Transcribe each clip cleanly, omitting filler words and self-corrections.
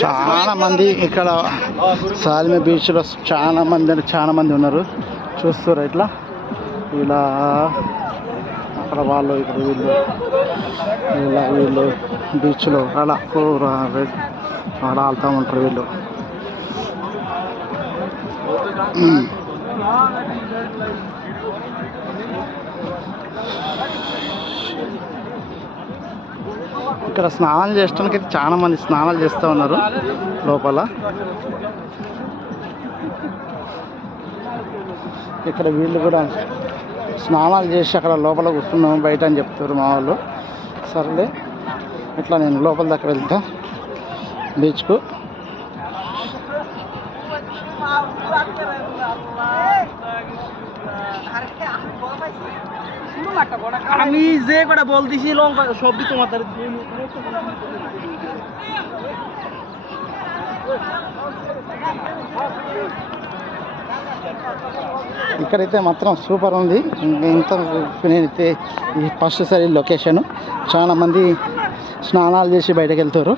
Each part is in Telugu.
చాలా మంది ఇక్కడ సాల్మి బీచ్లో చాలా మంది ఉన్నారు. చూస్తారు ఇట్లా ఇలా అక్కడ వాళ్ళు ఇక్కడ వీళ్ళు బీచ్లో అలా అలా ఆడుతూ ఉంటారు వీళ్ళు. ఇక్కడ స్నానాలు చేయడానికి అయితే చాలా మంది స్నానాలు చేస్తూ ఉన్నారు లోపల. ఇక్కడ వీళ్ళు కూడా స్నానాలు చేసి అక్కడ లోపల కూర్చున్నాము బయట అని చెప్తారు మా వాళ్ళు. సరేలే ఇట్లా నేను లోపల దాకా వెళ్తా బీచ్కు. আমি যে কটা বলতেছি লঙ্কা সবই তোমার ఇక్కడైతే మాత్రం సూపర్ ఉంది. ఇంత నేనైతే ఈ ఫస్ట్ సారి లొకేషన్ చాలా మంది స్నానాలు చేసి బయటకు వెళ్తారు.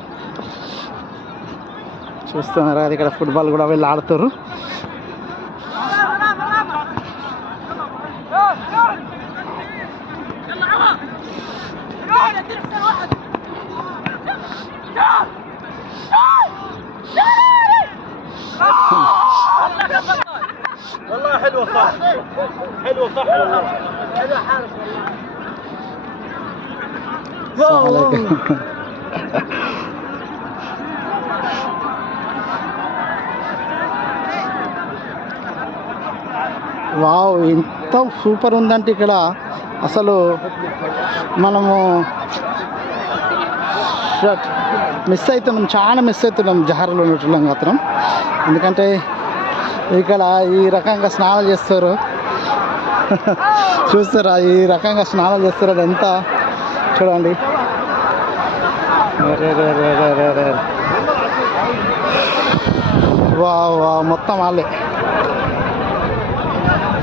చూస్తున్నారు అది ఇక్కడ ఫుట్బాల్ కూడా వెళ్ళి ఆడుతారు. والله حلوه صح حلوه صح والله حلوه حارس والله. వావ్ ఎంత సూపర్ ఉందంటే ఇక్కడ అసలు మనము చాలా మిస్ అవుతున్నాం జహార్లో ఉన్నట్టున్నాం మాత్రం. ఎందుకంటే ఇక్కడ ఈ రకంగా స్నానాలు చేస్తారు. చూస్తారా ఈ రకంగా స్నానాలు చేస్తారు. అది ఎంత చూడండి. వా మొత్తం వాళ్ళే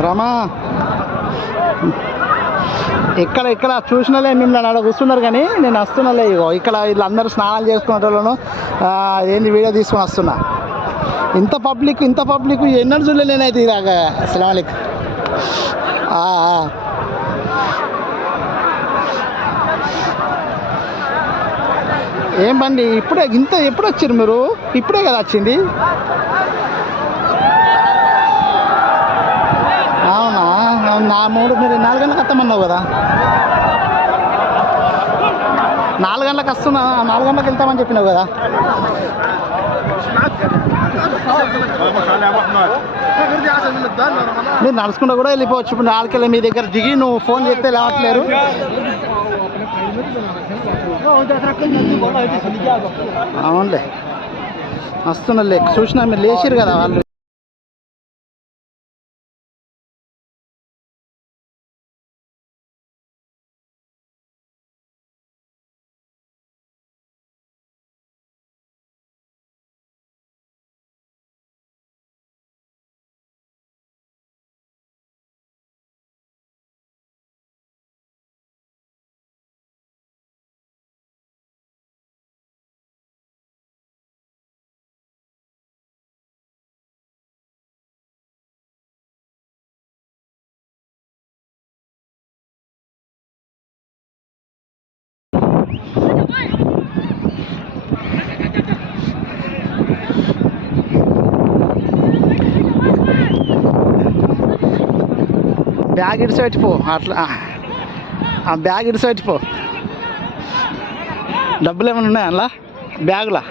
రమా ఇక్కడ చూసినలే మిమ్మల్ని అక్కడ కూర్చున్నారు కానీ నేను వస్తున్నాలే. ఇగో ఇక్కడ వీళ్ళందరూ స్నానాలు చేసుకునేటోళ్ళను ఏంది వీడియో తీసుకొని వస్తున్నా. ఇంత పబ్లిక్ ఎన్నడూ చూడలే నేనైతే ఇలాగా. అస్సలాము అలైకుం. ఏం బండి ఎప్పుడు వచ్చారు మీరు? ఇప్పుడే కదా వచ్చింది. అవునా? మీరు 4 గంటలకు వస్తామన్నావు కదా. 4 గంటలకు వస్తున్నా, 4 గంటలకు వెళ్తామని చెప్పినావు కదా. మీరు నడుచుకుంటూ కూడా వెళ్ళిపోవచ్చు. ఇప్పుడు 4 మీ దగ్గర దిగి నువ్వు ఫోన్ చేస్తే లేవట్లేరు. అవునులే వస్తున్నా చూసినా మీరు లేచిరు కదా వాళ్ళు. బ్యాగ్ ఇటు సైడ్ పో. అట్లా ఆ బ్యాగ్ ఇటు సైడ్ పో. డబ్బులు ఏమైనా ఉన్నాయా అలా బ్యాగులా?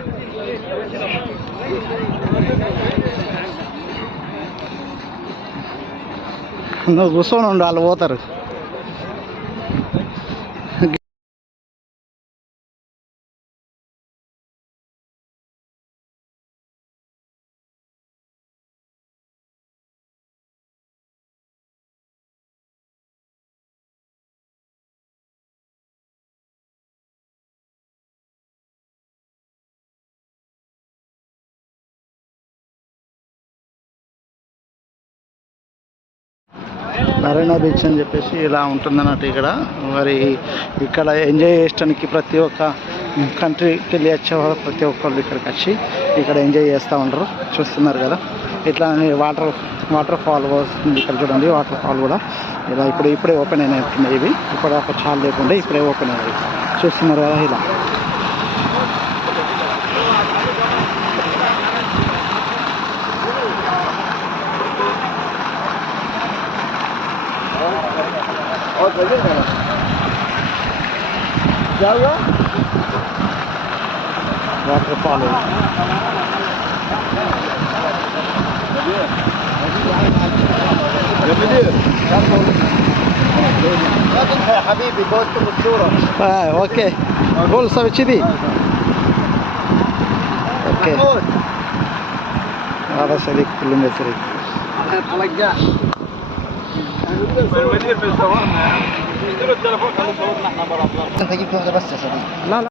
నువ్వు కూర్చొని ఉండు, వాళ్ళు పోతారు. మరీనా బీచ్ అని చెప్పేసి ఇలా ఉంటుందన్నట్టు ఇక్కడ. మరి ఇక్కడ ఎంజాయ్ చేయడానికి ప్రతి ఒక్క కంట్రీకి వెళ్ళి వచ్చేవారు ప్రతి ఒక్కళ్ళు ఇక్కడికి వచ్చి ఇక్కడ ఎంజాయ్ చేస్తూ ఉంటారు. చూస్తున్నారు కదా ఇట్లా వాటర్ ఫాల్ వస్తుంది. ఇక్కడ చూడండి వాటర్ ఫాల్ కూడా ఇలా ఇప్పుడే ఓపెన్ అయినట్టున్నాయి. ఇవి ఇప్పుడు అక్కడ చాలా లేకుండా ఇప్పుడే ఓపెన్ అయ్యాయి. చూస్తున్నారు కదా ఇలా వాటర్ ఫాల్. يا حبيبي بوستم الصورة. اوكي قول سوي كذي. اوكي هذا شريك كلهم شريك. المدير بيصورنا. اديله التليفون خليه يصورنا احنا برا. انت جبت واحده بس يا صديقي. لا